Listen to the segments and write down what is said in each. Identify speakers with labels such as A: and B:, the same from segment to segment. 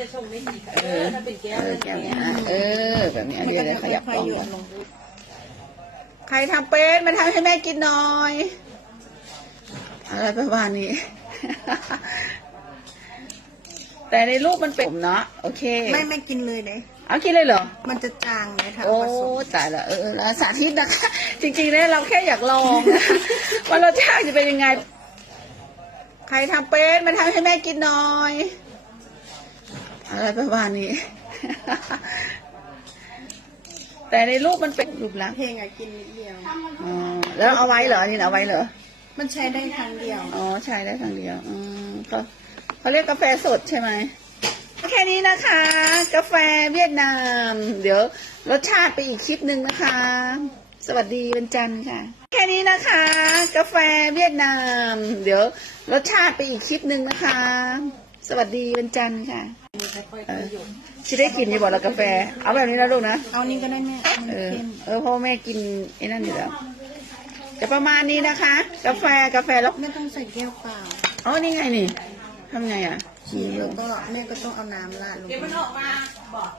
A: จะชงไม่ดี
B: เออ
A: ถ้าเป็นแก้
B: เอ
A: ว
B: อแก้วเนี้ยอะเออ แบบเนี้ยเดี๋ยวขยับกล้องก่อนใครทำเป็นมาทำให้แม่กินหน่อย อะไรประมาณนี้ แต่ในรูปมันเป็นผมเนาะโอเค
C: ไม่ไม่กินเลยเลย
B: เอากินเลยเหรอ
C: มันจะจางเลยค่ะ
B: โอ้ตายละเออแล้วสาธิตนะคะ จริงๆเนี่ยเราแค่อยากลองนะว่ารสชาติจะเป็นยังไง ใครทำเป็นมาทำให้แม่กินหน่อย อะไรประมาณนี้ แต่ในรูปมันเป็นรูปลักษณ์
C: เพลงอะกินนิดเดียว
B: อ๋อแล้วเอาไว้เหรอนี่เอาไว้เหรอ
C: มันใช้ได้ครั้งเดียว
B: อ๋อใช้ได้ทางเดียว อืมเขาเขาเรียกกาแฟสดใช่ไหมแค่นี้นะคะ กาแฟเวียดนาม เดี๋ยวรสชาติไปอีกคลิปหนึ่งนะคะ สวัสดีวันจันทร์ค่ะ แค่นี้นะคะ กาแฟเวียดนาม เดี๋ยวรสชาติไปอีกคลิปหนึ่งนะคะ สวัสดีวันจันทร์ค่ะ
A: มี ค่อยๆประโยชน์
B: ชิได้กินอย่าบอกเรากาแฟ เอาแบบนี้นะลูกนะ
C: เอานี่ก็ได้แม่มัน
B: เออ
C: เข้ม
B: เออเพราะว่าแม่กินไอ้นั่นอยู่แล้วจะประมาณนี้นะคะ กาแฟกาแฟแล้ว
C: ไม่ต้องใส่แก้วเปล่า
B: อ๋อนี่ไงนี่ทำไงอะ
C: ฉีกแล้วก็แม่ก็ต้องเอาน้ำราดลง
A: เดี๋ยว
C: ไป
A: มันออกมาบอก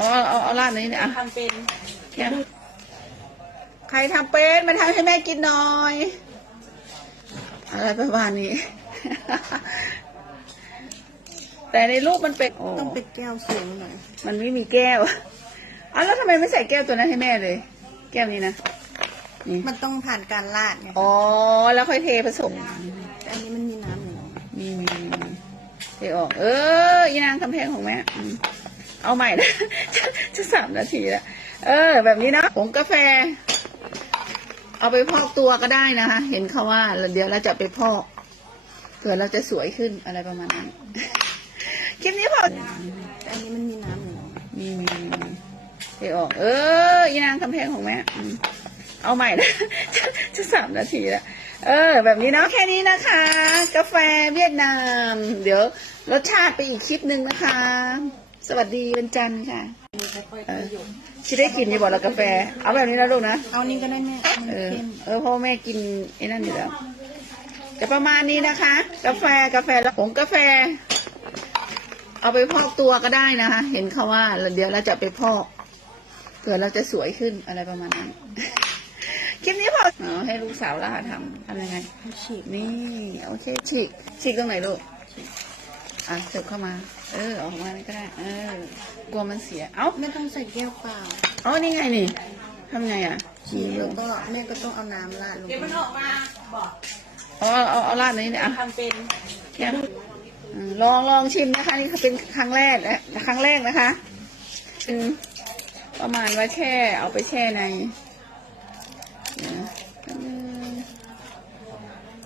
B: อ๋อเอาเอาราดนี้เนี่ยอะ
A: ทำเป็น
B: แค่ใครทำเป็นมาทำให้แม่กินหน่อย อะไรประมาณนี้ แต่ในรูปมันเป็นโอ้
C: ต้องเป็นแก้วสูงหน่อย
B: มันไม่มีแก้วอ๋อแล้วทำไมไม่ใส่แก้วตัวนั้นให้แม่เลย แก้วนี้นะนี่
C: มันต้องผ่านการราดไง
B: อ๋อแล้วค่อยเทผสม
C: แต่อันนี้มันมีน้ำอยู่
B: มีมีมีเทออก เอออีนางคำแพงของแม่อืมเอาใหม่นะ จะจะสามนาทีแล้วเออ แบบนี้นะผงกาแฟ เอาไปพอกตัวก็ได้นะคะ เห็นเขาว่าเดี๋ยวเราจะไปพอกเผื่อเราจะสวยขึ้นอะไรประมาณนั้นค ลิปนี้พอ
C: แต่อันนี้มันมีน้ำอยู่
B: มีมีมีเทออก เออ อีนางคำแพงของแม่อืมเอาใหม่นะ จะจะสามนาทีแล้วเออ แบบนี้เนาะแค่นี้นะคะ กาแฟเวียดนาม เดี๋ยว รสชาติไปอีกคลิปหนึ่งนะคะ สวัสดีวันจันทร์ค่ะ
A: มีค่อยๆประโยชน์
B: ชิได้กินอย่าบอกเรากาแฟ เอาแบบนี้นะลูกนะ
C: เอานี่ก็ได้แม่มัน
B: เออ
C: เข้ม
B: เออเพราะว่าแม่กินไอ้นั่นอยู่แล้วจะประมาณนี้นะคะ กาแฟกาแฟแล้วผงกาแฟ เอาไปพอกตัวก็ได้นะคะ เห็นเขาว่าเดี๋ยวเราจะไปพอกเผื่อเราจะสวยขึ้นอะไรประมาณนั้น คลิปนี้พออ๋อให้ลูกสาวล่าทำทำยังไง
C: ฉีก
B: นี่โอเคฉีกฉีกตรงไหนลูกอะเสิร์ฟเข้ามา เออออกมานี่ก็ได้ เออกลัวมันเสีย เอ้า
C: ไม่ต้องใส่แก้วเปล่า
B: เอ้านี่ไงนี่ทำไงอะ
C: ฉีกแล้วก็แม่ก็ต้องเอาน้ำราดลง
A: เดี๋ยว
C: ไป
A: มันออกมาบอก
B: เอาเอาเอาเอาราดนี้เนี่ยอะ
A: ทำเป็น
B: แค่อืม ลองลองชิมนะคะ นี่เป็นครั้งแรกนะครั้งแรกนะคะเป็นประมาณว่าแช่ เอาไปแช่ใน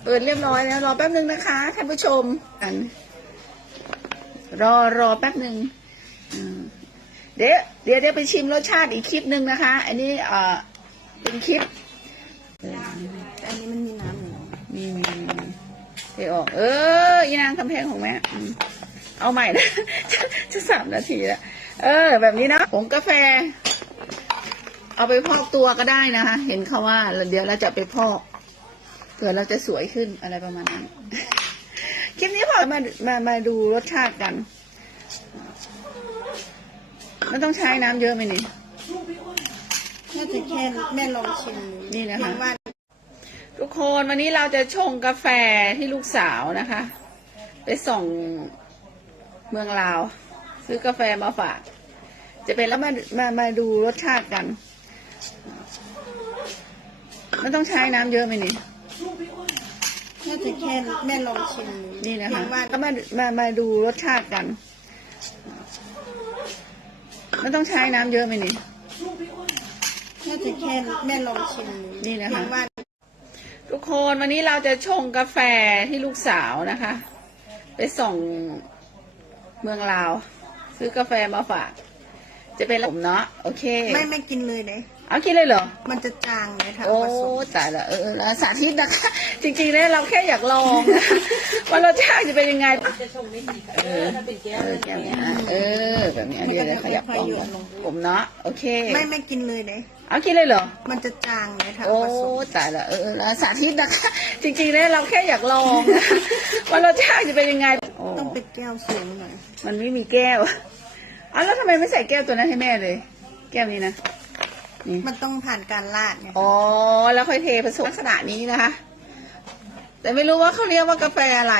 B: เปิดเรียบร้อยแล้วรอแป๊บนึงนะคะท่านผู้ชมกันรอรอแป๊บหนึ่งเดี๋ยวเดี๋ยวเดี๋ยวไปชิมรสชาติอีกคลิปหนึ่งนะคะ อันนี้เออเป็นคลิป
C: แต่อันนี้มันมีน้ำอยู่
B: มีมีมีเท ออก เออ อีนางคำแพงของแม่อืมเอาใหม่นะ จะจะสามนาทีแล้วเออ แบบนี้นะผงกาแฟ เอาไปพอกตัวก็ได้นะคะ เห็นเขาว่าเดี๋ยวเราจะไปพอกเผื่อเราจะสวยขึ้นอะไรประมาณนั้น คลิปนี้พอมามามาดูรสชาติกันมันต้องใช้น้ำเยอะไหมนี่
C: น่าจะแค่แม่ลองชิม
B: นี่นะคะ
C: เพียงว่า
B: ทุกคนวันนี้เราจะชงกาแฟที่ลูกสาวนะคะ ไปส่งเมืองลาว ซื้อกาแฟมาฝาก จะเป็นแล้วมามามาดูรสชาติกันมันต้องใช้น้ำเยอะไหมนี่
C: น่าจะแค่แม่ลองชิม
B: นี่นะ
C: เพี
B: คะ
C: ยงว่า
B: แล้วมามามาดูรสชาติกันมันต้องใช้น้ำเยอะไหมนี่
C: น่าจะแค่แม่ลองชิม
B: นี่นะคะ
C: เพียงว่า
B: ทุกคนวันนี้เราจะชงกาแฟที่ลูกสาวนะคะ ไปส่งเมืองลาว ซื้อกาแฟมาฝาก จะเป็นผมเนาะโอเค
C: ไม่ไม่กินเลยเลย
B: เอากินเลยเหรอ
C: มันจะจางเลยค่ะ
B: โอ้
C: ผสม
B: ตายละเออแล้วสาธิตนะคะ จริงๆเนี่ยเราแค่อยากลองนะว่ารสชาติจะเป็นยังไง
A: จะชงไม่ดี
B: เออ
A: ถ้าเป็นแก้ว
B: เออแก้วเนี้ยอะเออแบบเนี้ยเดี๋ยวเดี๋ยวขยับกล้องก่อนผมเนาะโอเค
C: ไม่ไม่กินเลยเลย
B: เอากินเลยเหรอ
C: มันจะจางเลยค่ะ
B: โอ้
C: ผสม
B: ตายละเออแล้วสาธิตนะคะ จริงๆเนี่ยเราแค่อยากลองนะว่ารสชาติจะเป็นยังไงโอ้
C: ต้องเป็นแก้วสูงหน่อย
B: มันไม่มีแก้วอ๋อแล้วทำไมไม่ใส่แก้วตัวนั้นให้แม่เลย แก้วนี้นะนี่
C: มันต้องผ่านการลาดไง
B: อ๋อแล้วค่อยเทผสมลักษณะนี้นะคะ แต่ไม่รู้ว่าเขาเรียกว่ากาแฟอะไร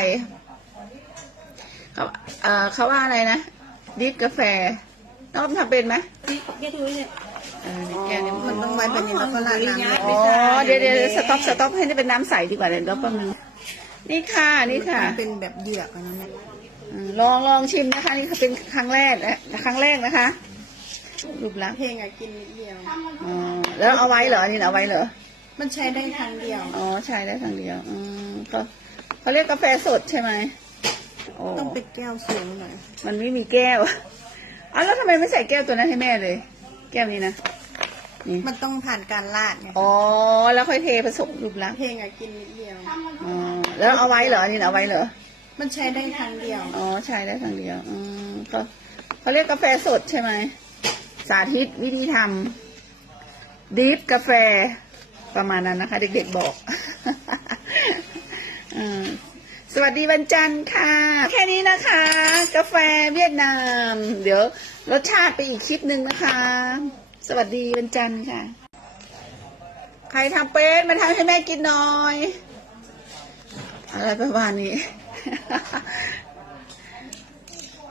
B: เขาเอ่อเขาว่าอะไรนะดิฟกาแฟน้องทำเป็นไหม
A: แกดูเนี่ย
B: เออนี่แก้วนี้
C: มันต้องไว้แบบนี้แล้วก็ราดน้ำ
B: อ๋อเดี๋ยวเดี๋ยวสต็อปสต็อปให้ได้เป็นน้ำใสดีกว่าเดี๋ยวแป๊บนึงนี่ค่ะนี่ค่ะ
C: มันเป็นแบบเหยือกอันนั้นน่ะ
B: อืมลองลองชิมนะคะ นี่เป็นครั้งแรกนะครั้งแรกนะคะรูปลักษณ์
C: เพลงอะกินนิดเดียว
B: อ๋อแล้วเอาไว้เหรอนี่เอาไว้เหรอ
C: มันใช้ได้ครั้งเดียว
B: อ๋อใช้ได้ครั้งเดียวอืมเขาเขาเรียกกาแฟสดใช่ไหมโอ้
C: ต้องเป็นแก้วสูงหน่อย
B: มันไม่มีแก้วอ๋อแล้วทำไมไม่ใส่แก้วตัวนั้นให้แม่เลย แก้วนี้นะนี่
C: มันต้องผ่านการลาดไง
B: อ๋อ แล้วค่อยเทผสมรูปลักษณ์
C: เพลงอะกินนิดเดียว
B: อ๋อแล้วเอาไว้เหรอนี่เอาไว้เหรอ
C: มันใช้ได้ครั้งเดียว
B: อ๋อใช้ได้ครั้งเดียวอืมเขาเขาเรียกกาแฟสดใช่ไหมสาธิตวิธีทำดิฟกาแฟประมาณนั้นนะคะ เด็กๆบอกอืมสวัสดีวันจันทร์ค่ะ แค่นี้นะคะ กาแฟเวียดนาม เดี๋ยว รสชาติไปอีกคลิปหนึ่งนะคะ สวัสดีวันจันทร์ค่ะ ใครทำเป็นมาทำให้แม่กินหน่อย อะไรประมาณนี้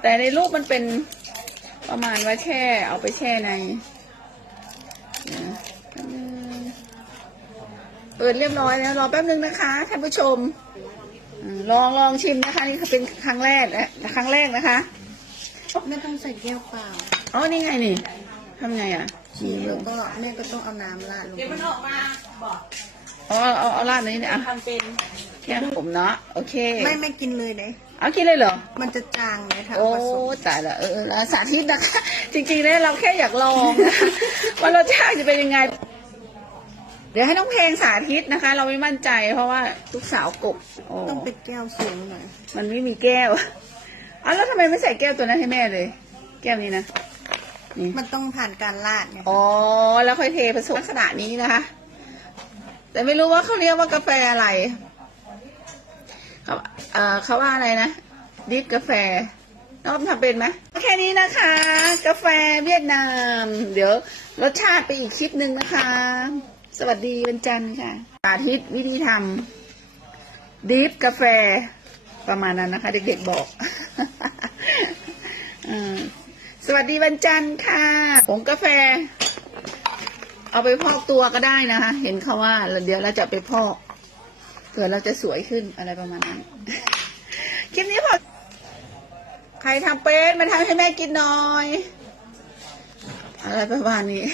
B: แต่ในรูปมันเป็นประมาณว่าแช่ เอาไปแช่ในเปิดเรียบร้อยแล้วรอแป๊บนึงนะคะท่านผู้ชมอืมลองลองชิมนะคะ นี่เป็นครั้งแรกนะครั้งแรกนะคะ
C: ไม่ต้องใส่แก้วเปล่า
B: อ๋อนี่ไงนี่ทำไงอะ
C: ชีแล้วก็แม่ก็ต้องเอาน้ำราดลง
A: เดี๋ยว
C: ไป
A: มันออกมาบอก
B: อ๋อเอาเอาราดนี้เนี่ยอะ
A: ทำเป็น
B: แค่ผมเนาะโอเค
C: ไม่ไม่กินเลยเลย
B: เอากินเลยเหรอ
C: มันจะจางเลยค่ะ
B: โอ้
C: ผสม
B: ตายละเออเออแล้วสาธิตนะคะ จริงๆเนี่ยเราแค่อยากลองนะว่ารสชาติจะเป็นยังไง เดี๋ยวให้น้องเพลงสาธิตนะคะ เราไม่มั่นใจเพราะว่าลูกสาวกบโอ้
C: ต้องเป็นแก้วสูงหน่อย
B: มันไม่มีแก้ว อ๋อแล้วทำไมไม่ใส่แก้วตัวนั้นให้แม่เลย แก้วนี้นะนี่
C: มันต้องผ่านการลาดไง
B: อ๋อแล้วค่อยเทผสมลักษณะนี้นะคะ แต่ไม่รู้ว่าเขาเรียกว่ากาแฟอะไรเขาเอ่อเขาว่าอะไรนะดิฟกาแฟน้องทำเป็นไหมแค่นี้นะคะ กาแฟเวียดนาม เดี๋ยวรสชาติไปอีกคลิปหนึ่งนะคะ สวัสดีวันจันทร์ค่ะสาธิตวิธีทำดิฟกาแฟ ประมาณนั้นนะคะ เด็กๆบอกอสวัสดีวันจันทร์ค่ะผงกาแฟ เอาไปพอกตัวก็ได้นะคะ เห็นเขาว่าเดี๋ยวเราจะไปพอกเผื่อเราจะสวยขึ้นอะไรประมาณนั้นคลิปนี้พอใครทำเป็นมาทำให้แม่กินหน่อย อะไรประมาณนี้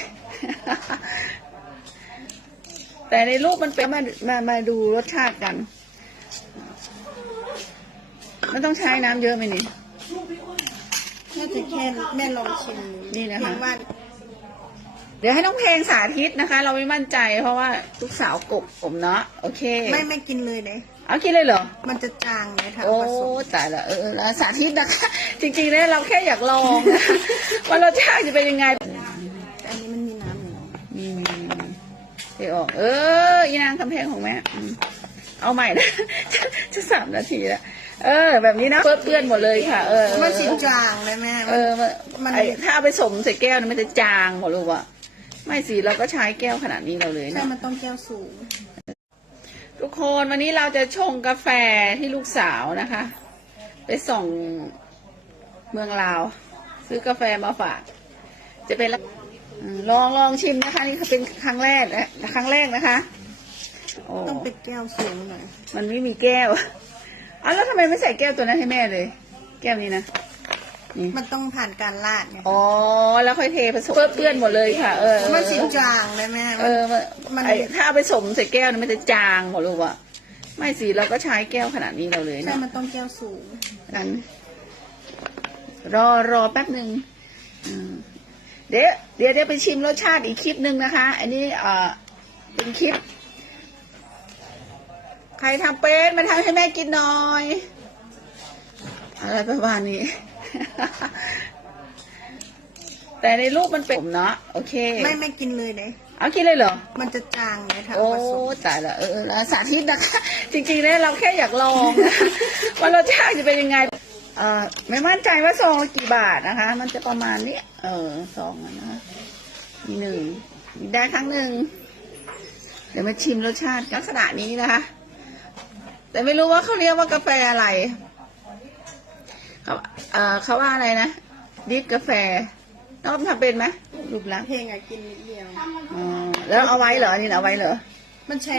B: แต่ในรูปมันเป็นมามามาดูรสชาติกัน มันต้องใช้น้ำเยอะไหมนี่
C: น่าจะแค่แม่ลองชิม
B: นี่นะคะ
C: เพราว่า
B: เดี๋ยวให้น้องเพลงสาธิตนะคะ เราไม่มั่นใจเพราะว่าลูกสาวกบผมเนาะโอเค
C: ไม่ไม่กินเลยเลย
B: เอากินเลยเหรอ
C: มันจะจางเลยค่ะ
B: โอ้
C: ผสม
B: ตายละเออเออแล้วสาธิตนะคะ จริงๆเนี่ยเราแค่อยากลองนะว่ารสชาติจะเป็นยังไง
C: แต่อันนี้มันมีน้ำอยู่
B: มีมีมีเดี๋ยวออกเอออีนางคำแพงของแม่อืมเอาใหม่นะ จะจะสามนาทีแล้ว เออ แบบนี้นะเปื้อนเปื้อนหมดเลยค่ะ เออ
C: มันสีจางเลยแม่
B: เออมัน
C: มัน
B: ไอ้ถ้าเอาไปสมใส่แก้วนะมันจะจางหมดเลยว่ะไม่สิเราก็ใช้แก้วขนาดนี้เราเลย
C: ใช่
B: เนาะ
C: มันต้องแก้วสูง
B: ทุกคนวันนี้เราจะชงกาแฟที่ลูกสาวนะคะ ไปส่งเมืองลาว ซื้อกาแฟมาฝาก จะเป็นละอืมลองลองชิมนะคะนี่เป็นครั้งแรกนะครั้งแรกนะคะโอ้
C: ต้องเป็นแก้วสูงหน่อย
B: มันไม่มีแก้ว อ๋อแล้วทำไมไม่ใส่แก้วตัวนั้นให้แม่เลย แก้วนี้นะนี่
C: มันต้องผ่านการลาดไง
B: อ๋อแล้วค่อยเทผสมเปื้อนเปื้อนหมดเลยค่ะ เออ
C: มันสีจางเลยแม่
B: เออมัน
C: มัน
B: ไอ้ถ้าเอาไปสมใส่แก้วนะมันจะจางหมดเลยว่ะไม่สิเราก็ใช้แก้วขนาดนี้เราเลย
C: ใช่
B: เนาะ
C: มันต้องแก้วสูง
B: กันรอรอแป๊บหนึ่งอืมเดี๋ยวเดี๋ยวเดี๋ยวไปชิมรสชาติอีกคลิปหนึ่งนะคะ อันนี้เอ่อเป็นคลิป ใครทำเป็นมาทำให้แม่กินหน่อย อะไรประมาณนี้ แต่ในรูปมันเป็นผมเนาะโอเค
C: ไม่ไม่กินเลยเลย
B: เอากินเลยเหรอ
C: มันจะจางเลยค่ะ
B: โอ้
C: ผสม
B: ตายละเออเออแล้วสาธิตนะคะ จริงๆเนี่ยเราแค่อยากลองนะว่ารสชาติจะเป็นยังไงเออไม่มั่นใจว่าซองละกี่บาทนะคะ มันจะประมาณนี้เออซองอะนะคะมีหนึ่งมีได้ครั้งหนึ่งเดี๋ยวมาชิมรสชาติลักษณะนี้นะคะ แต่ไม่รู้ว่าเขาเรียกว่ากาแฟอะไรเขาเออเขาว่าอะไรนะดิฟกาแฟน้องทำเป็นไหมรูปลักษณ์
C: เพลงอะกินนิดเดียว
B: อ๋อแล้วเอาไว้เหรออันนี่เอาไว้เหรอ
C: มันใช้